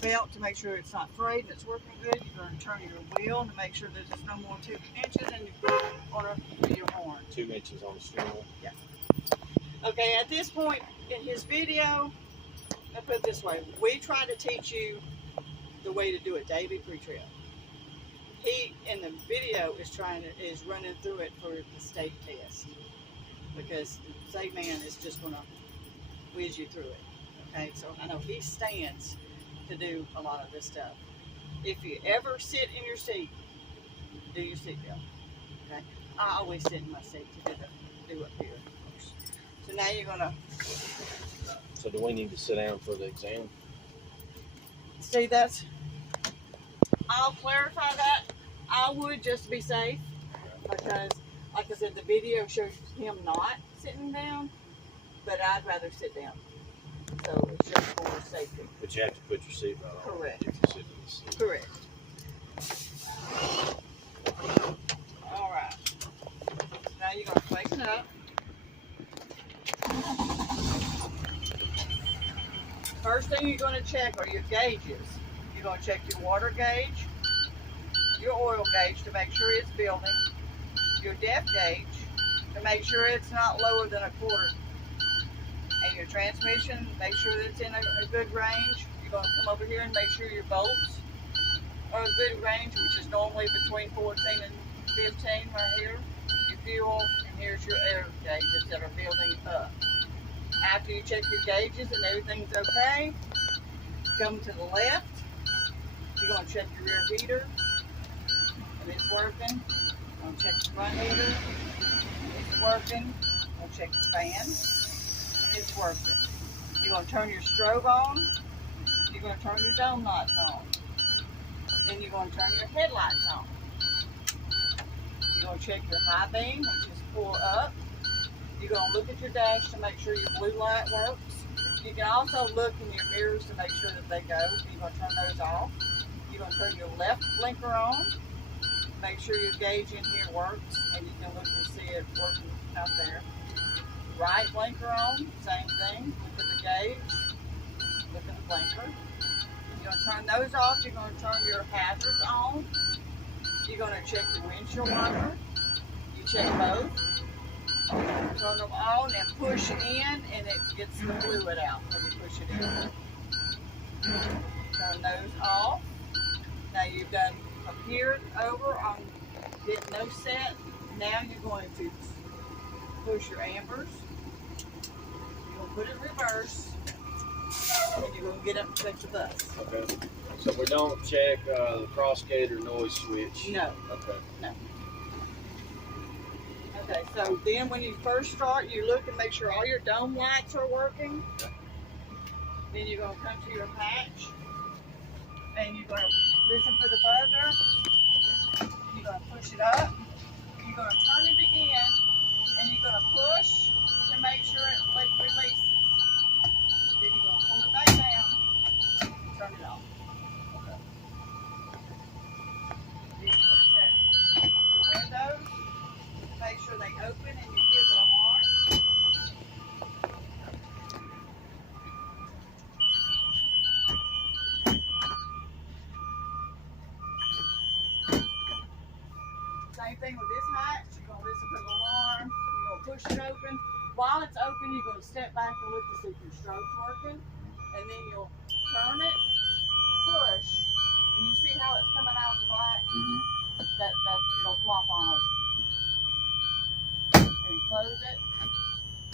belt to make sure it's not frayed and it's working good. You're going to turn your wheel to make sure that it's no more 2 inches, and you're going to do your horn. 2 inches on the steering wheel? Yeah. Okay, at this point in his video, I put it this way. We try to teach you the way to do it daily pre-trip. He, in the video, is running through it for the state test, because the state man is just going to whiz you through it. Okay, so I know he stands to do a lot of this stuff. If you ever sit in your seat, do your seatbelt. Okay, I always sit in my seat to do up here first. So now you're gonna. So do we need to sit down for the exam? See, I'll clarify that. I would, just to be safe, because like I said, the video shows him not sitting down, but I'd rather sit down. So it's just for safety. But you have to put your seatbelt on. Correct. If you sit in the seat. Correct. All right. Now you're going to straighten up. First thing you're going to check are your gauges. You're going to check your water gauge, your oil gauge to make sure it's building, your depth gauge to make sure it's not lower than 1/4, and your transmission, make sure that it's in a good range. You're going to come over here and make sure your bolts are a good range, which is normally between 14 and 15 right here. Your fuel, and here's your air gauges that are building up. After you check your gauges and everything's okay, come to the left. You're going to check your rear heater, and it's working. You're going to check the front heater, it's working. You're going to check the fan, it's working. You're going to turn your strobe on. You're going to turn your dome lights on. Then you're going to turn your headlights on. You're going to check your high beam, which is pull up. You're going to look at your dash to make sure your blue light works. You can also look in your mirrors to make sure that they go. You're going to turn those off. You're going to turn your left blinker on. Make sure your gauge in here works, and you can look and see it working out there. Right blinker on, same thing. Look at the gauge. Look at the blinker. You're going to turn those off. You're going to turn your hazards on. You're going to check your windshield wiper. You check both. Turn them on and push in, and it gets the fluid out when you push it in. Turn those off. Now you've done up here, over on getting those set. Now you're going to push your ambers. You're going to put it in reverse, and you're going to get up and check the bus. Okay. So we don't check the crossgate or noise switch? No. Okay. No. Okay, so then when you first start, you look and make sure all your dome lights are working. Okay. Then you're going to come to your hatch, and you're going to listen for the buzzer. You're going to push it up. You're going to turn it again, and you're going to push to make sure it releases. Then you're going to pull it back down and turn it off. Okay. Then you're going to check your windows. Make sure they open and you hear the alarm. Same thing with this hatch. You're going to listen for the alarm. You're going to push it open. While it's open, you're going to step back and look to see if your strobe's working. And then you'll turn it, push, and you see how it's coming out of the black? Mm-hmm. That it'll flop on open. And you close it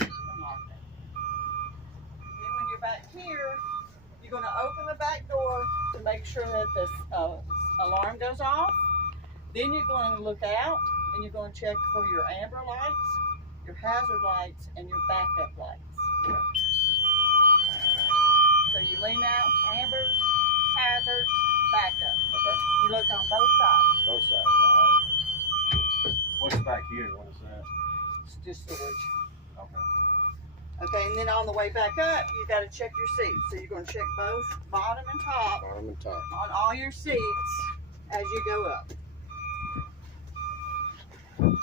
and lock it. Then when you're back here, you're going to open the back door to make sure that the alarm goes off. Then you're going to look out and you're going to check for your amber lights, your hazard lights, and your backup lights. So you lean out, ambers, hazards, backup. Okay. You look on both sides. Both sides. All right. What's back here? What is that? It's just storage. Okay. Okay, and then on the way back up, you got to check your seats. So you're going to check both bottom and top Bottom and top. on all your seats as you go up. And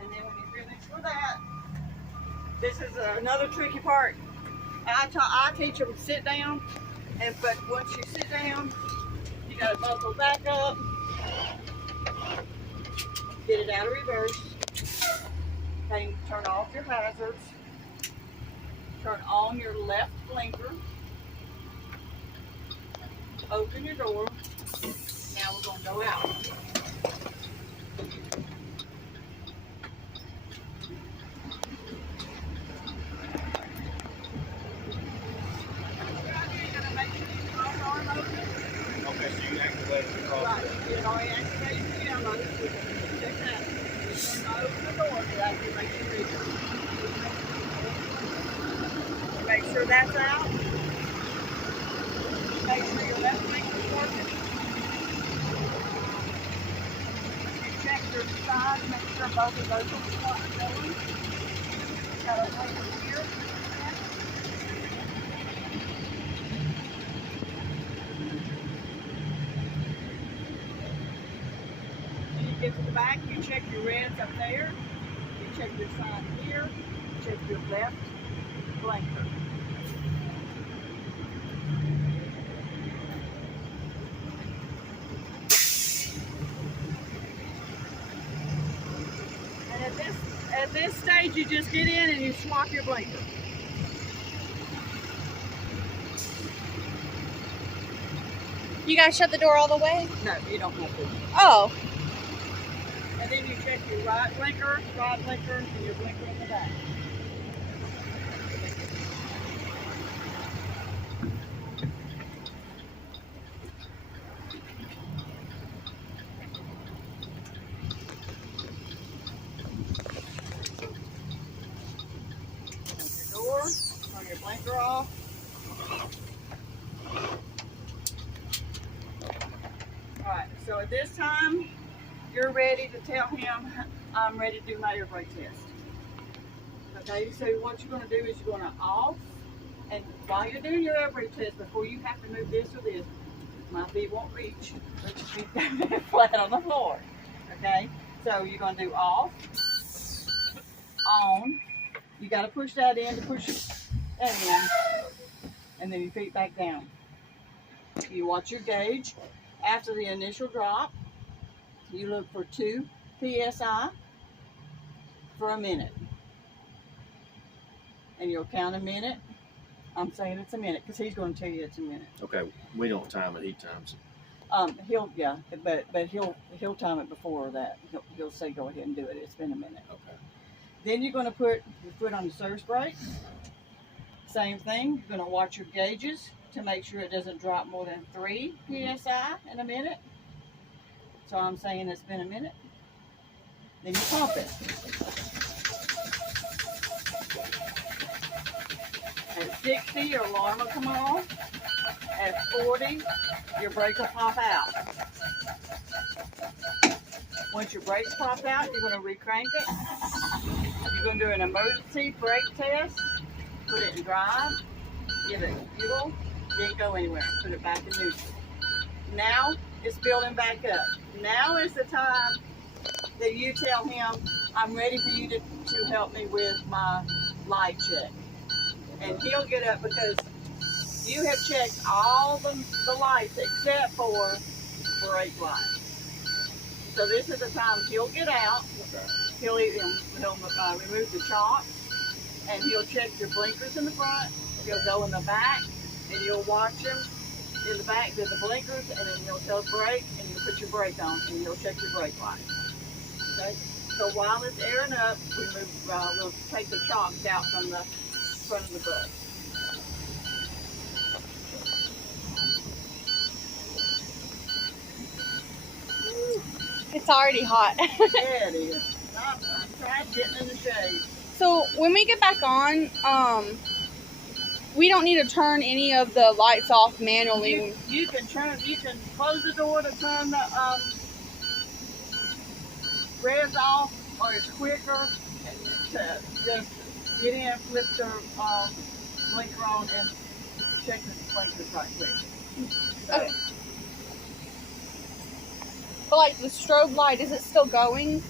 then when you finish with that, This is another tricky part. I teach them sit down, but once you sit down, you got to buckle back up, get it out of reverse, then turn off your hazards, turn on your left blinker, open your door. Now we're going to go out. Okay, so you activate the cross. Right, it already activated the download. Check that. Just open the door so that can make you read it. Make sure that's out. Make sure your left blinker is working. You check your side, make sure both of those are going. Got a blinker here. Get to the back, you check your reds up there, you check your sign here, you check your left blinker. And at this stage, you just get in and you swap your blinker. You guys shut the door all the way? No, you don't have to. Oh. And then you check your right blinker, and your blinker in the back. Your door, turn your blinker off. Alright, so at this time, you're ready to tell him, I'm ready to do my air brake test. Okay, so what you're going to do is you're going to off, and while you're doing your air brake test, before you have to move this or this, my feet won't reach, but your feet go flat on the floor. Okay, so you're going to do off, on, you got to push that in to push that in, and then your feet back down. You watch your gauge. After the initial drop, you look for 2 PSI for a minute. And you'll count a minute. I'm saying it's a minute because he's going to tell you it's a minute. Okay, we don't time it, he times it. He'll time it before that. He'll say go ahead and do it. It's been a minute. Okay. Then you're going to put your foot on the surge brake. Same thing. You're going to watch your gauges to make sure it doesn't drop more than 3 PSI in a minute. So I'm saying it's been a minute. Then you pump it. At 60, your alarm will come on. At 40, your brake will pop out. Once your brakes pop out, you're going to recrank it. You're going to do an emergency brake test. Put it in drive. Give it fuel. Didn't go anywhere. Put it back in neutral. Now it's building back up. Now is the time that you tell him, I'm ready for you to help me with my light check. And he'll get up because you have checked all the lights except for brake light. So this is the time he'll get out. Okay. He'll remove the chalk, and he'll check your blinkers in the front. He'll go in the back, and you'll watch him in the back do the blinkers, and then he'll tell brake, and you'll put your brake on, and he'll check your brake light. Okay. So while it's airing up, we'll take the chocks out from the front of the bus. It's already hot. Yeah, it is. I'm trying getting in the shade. So when we get back on, we don't need to turn any of the lights off manually. You can close the door to turn the res off, or it's quicker to just get in, flip the blinker on, and check the blinkers right quick. So, Okay. But like the strobe light, is it still going?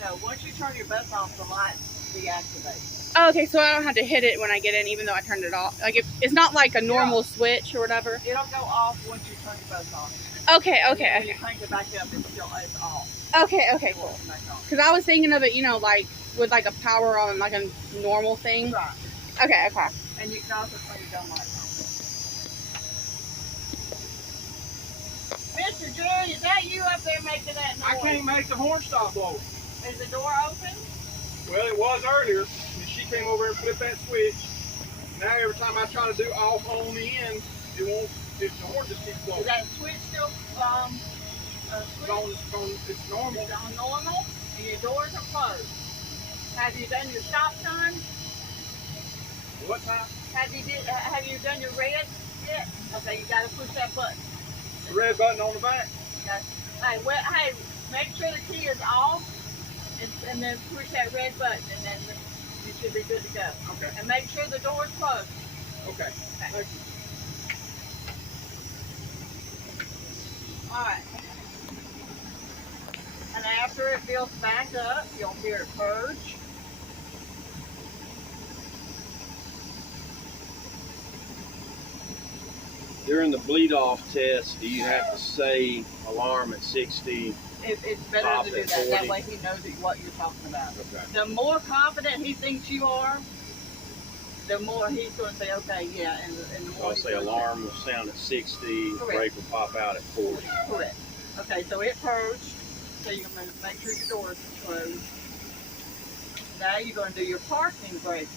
No, once you turn your bus off, the lights deactivate. Oh, okay, so I don't have to hit it when I get in, even though I turned it off. Like, it's not like a normal switch or whatever. It'll go off once you turn your bus off. Okay, And okay, then when okay. you crank it back up, it's off. Okay, okay, cool. It's back on. Because I was thinking of it, you know, like with like a power on, like a normal thing. Right. Okay, okay. And you can also turn your dumb lights on. Mr. Jerry, is that you up there making that noise? I can't make the horn stop blow. Is the door open? Well, it was earlier, and she came over and flipped that switch. Now every time I try to do off on the end, it won't. The horn just keeps blowing. Is that switch still It's normal. It's on normal, and your doors are closed. Have you done your stop sign? What time? Have you done your red yet? Okay, you gotta push that button. The red button on the back. Okay. Hey, make sure the key is off, and then push that red button, and then you should be good to go. Okay. And make sure the door is closed. Okay. Thank you. All right. And after it fills back up, you'll hear it purge. During the bleed off test, do you have to say alarm at 60? It's better Stop to do at that. That 40. way he knows what you're talking about. Okay. The more confident he thinks you are, the more he's going to say, okay, yeah, and the more I'll he's say gonna alarm will sound at 60, Correct. brake will pop out at 40. Correct. Okay, so it purged, so you're going to make sure your doors are closed. Now you're going to do your parking brake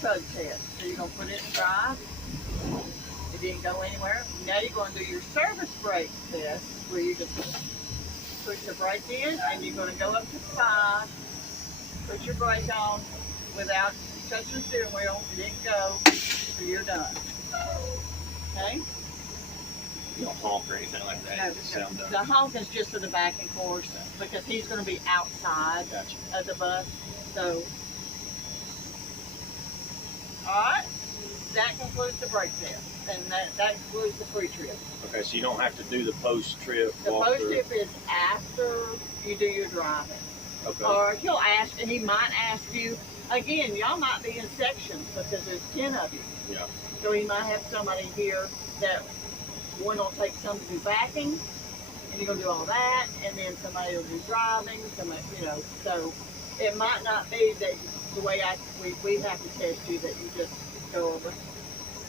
tug test. So you're going to put it in drive. It didn't go anywhere. Now you're going to do your service brake test, where you just push the brake in, and you're going to go up to 5, put your brake on without touching the steering wheel. It didn't go, so you're done. Okay? You don't honk or anything like that. No, Just sound done. the honk is just for the backing course, because he's going to be outside Gotcha. of the bus. So, alright, that concludes the brake test, and that concludes the pre-trip. Okay, so you don't have to do the post-trip The walkthrough. post-trip is after you do your driving. Okay. Or he'll ask, and he might ask you, again, y'all might be in sections because there's 10 of you. Yeah. So he might have somebody here that one will take some to do backing, and you're going to do all that, and then somebody will do driving, somebody, so it might not be that the way we have to test you that you just go over.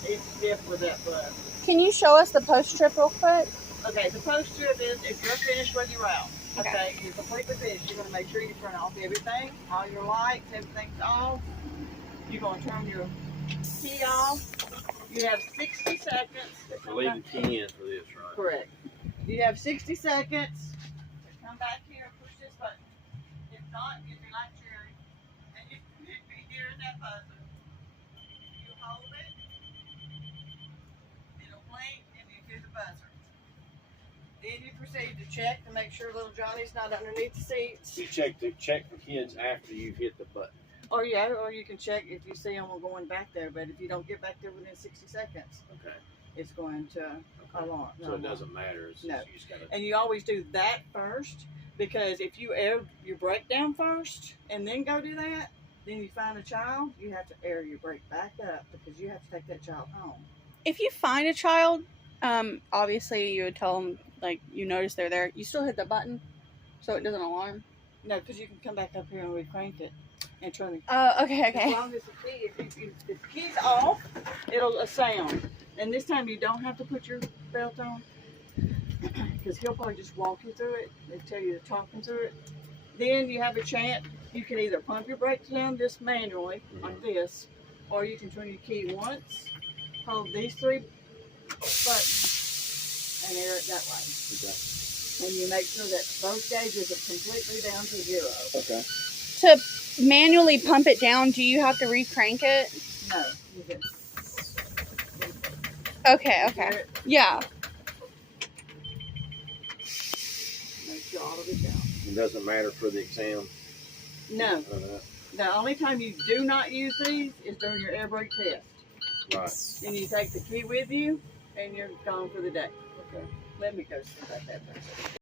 It's stiff with that bus. Can you show us the post trip real quick? Okay, the post trip is if you're finished with your route. Okay. Okay, you're completely finished. You're going to make sure you turn off everything, all your lights, everything's off. You're going to turn your key off. You have 60 seconds. To leave the key in for this, right? Correct. You have 60 seconds to come back here and push this button. If not, you'll be like Jerry. And you'd be hearing that buzzer. You hold it, it'll blink, and you hear the buzzer. Then you proceed to check to make sure little Johnny's not underneath the seats. You check for kids after you've hit the button. Or you can check if you see them going back there. But if you don't get back there within 60 seconds, Okay. it's going to alarm. So it doesn't matter. It's No. just, you just gotta. And you always do that first, because if you air your brake down first and then go do that, then you find a child, you have to air your brake back up because you have to take that child home. If you find a child, obviously you would tell them, like, you notice they're there. You still hit the button so it doesn't alarm. No, because you can come back up here and recrank it and turn it. Oh, okay, As okay. long as the key, if the key's off, it'll sound. And this time you don't have to put your belt on, because he'll probably just walk you through it and tell you to talk him through it. Then you have a chance. You can either pump your brakes down just manually, like this, or you can turn your key once, hold these 3 buttons, and air it that way. Okay. And you make sure that both gauges are completely down to 0. Okay. To manually pump it down, do you have to recrank it? No, you just Okay, hear okay. it, Yeah. make sure all of it's down. It doesn't matter for the exam. No. None of that. The only time you do not use these is during your air brake test. Right. Then you take the key with you, and you're gone for the day. Okay. Let me go see about that.